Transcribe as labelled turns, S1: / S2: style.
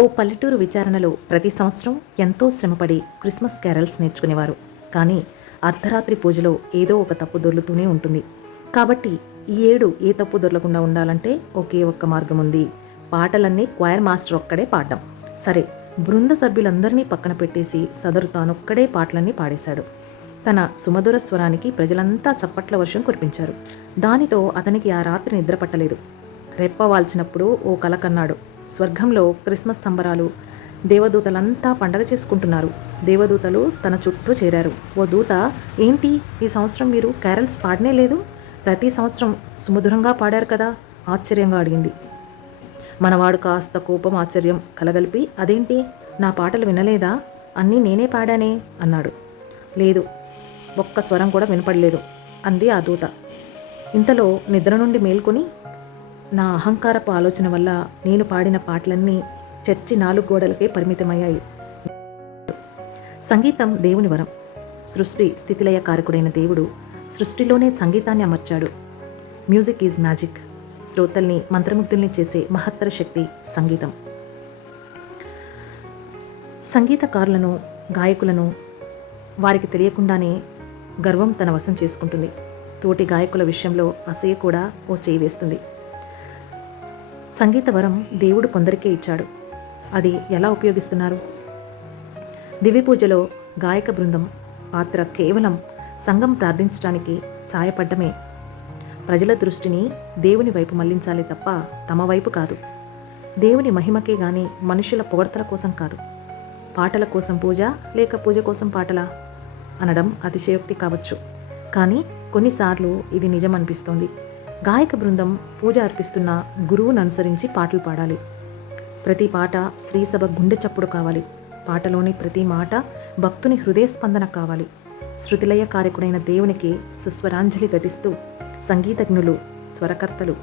S1: ఓ పల్లెటూరు విచారణలో ప్రతి సంవత్సరం ఎంతో శ్రమపడి క్రిస్మస్ క్యారల్స్ నేర్చుకునేవారు. కానీ అర్ధరాత్రి పూజలో ఏదో ఒక తప్పు దొర్లుతూనే ఉంటుంది. కాబట్టి ఈ ఏడు ఏ తప్పు దొరలకుండా ఉండాలంటే ఒకే ఒక్క మార్గం ఉంది పాటలన్నీ క్వైర్ మాస్టర్ ఒక్కడే పాడడం. సరే బృంద సభ్యులందరినీ పక్కన పెట్టేసి సదరు తానొక్కడే పాటలన్నీ పాడేశాడు. తన సుమధుర స్వరానికి ప్రజలంతా చప్పట్ల వర్షం కురిపించారు. దానితో అతనికి ఆ రాత్రి నిద్ర పట్టలేదు. రెప్పవాల్చినప్పుడు ఓ కల కన్నాడు. స్వర్గంలో క్రిస్మస్ సంబరాలు. దేవదూతలంతా పండగ చేసుకుంటున్నారు. దేవదూతలు తన చుట్టూ చేరారు. ఓ దూత ఏంటి? ఈ సంవత్సరం మీరు క్యారల్స్ పాడనే లేదు? ప్రతి సంవత్సరం సుమధురంగా పాడారు కదా? ఆశ్చర్యంగా అడిగింది. మనవాడు కాస్త కోపం ఆశ్చర్యం కలగలిపి అదేంటి? నా పాటలు వినలేదా? అన్నీ నేనే పాడానే? అన్నాడు. లేదు ఒక్క స్వరం కూడా వినపడలేదు అంది ఆ దూత. ఇంతలో నిద్ర నుండి మేల్కొని నా అహంకారపు ఆలోచన వల్ల నేను పాడిన పాటలన్నీ చర్చి నాలుగు గోడలకే పరిమితమయ్యాయి. సంగీతం దేవుని వరం. సృష్టి స్థితిలయ కారకుడైన దేవుడు సృష్టిలోనే సంగీతాన్ని అమర్చాడు. Music is magic. శ్రోతల్ని మంత్రముగ్ధుల్ని చేసే మహత్తర శక్తి సంగీతం. సంగీతకారులను గాయకులను వారికి తెలియకుండానే గర్వం తన వశం చేసుకుంటుంది. తోటి గాయకుల విషయంలో అసూయ కూడా ఓ చేయి వేస్తుంది. సంగీత వరం దేవుడు కొందరికే ఇచ్చాడు. అది ఎలా ఉపయోగిస్తున్నారు? దివ్య పూజలో గాయక బృందం పాత్ర కేవలం సంఘం ప్రార్థించడానికి సాయపడ్డమే. ప్రజల దృష్టిని దేవుని వైపు మళ్ళించాలి తప్ప తమ వైపు కాదు. దేవుని మహిమకే గాని మనుషుల పొగడతల కోసం కాదు. పాటల కోసం పూజ లేక పూజ కోసం పాటలా? అనడం అతిశయోక్తి కావచ్చు. కానీ కొన్నిసార్లు ఇది నిజం అనిపిస్తోంది గాయక బృందం పూజ అర్పిస్తున్న గురువును అనుసరించి పాటలు పాడాలి. ప్రతి పాట శ్రీసభ గుండె చప్పుడు కావాలి. పాటలోని ప్రతి మాట భక్తుని హృదయ స్పందన కావాలి. శృతిలయ కారకుడైన దేవునికి సుస్వరాంజలి ఘటిస్తూ సంగీతజ్ఞులు స్వరకర్తలు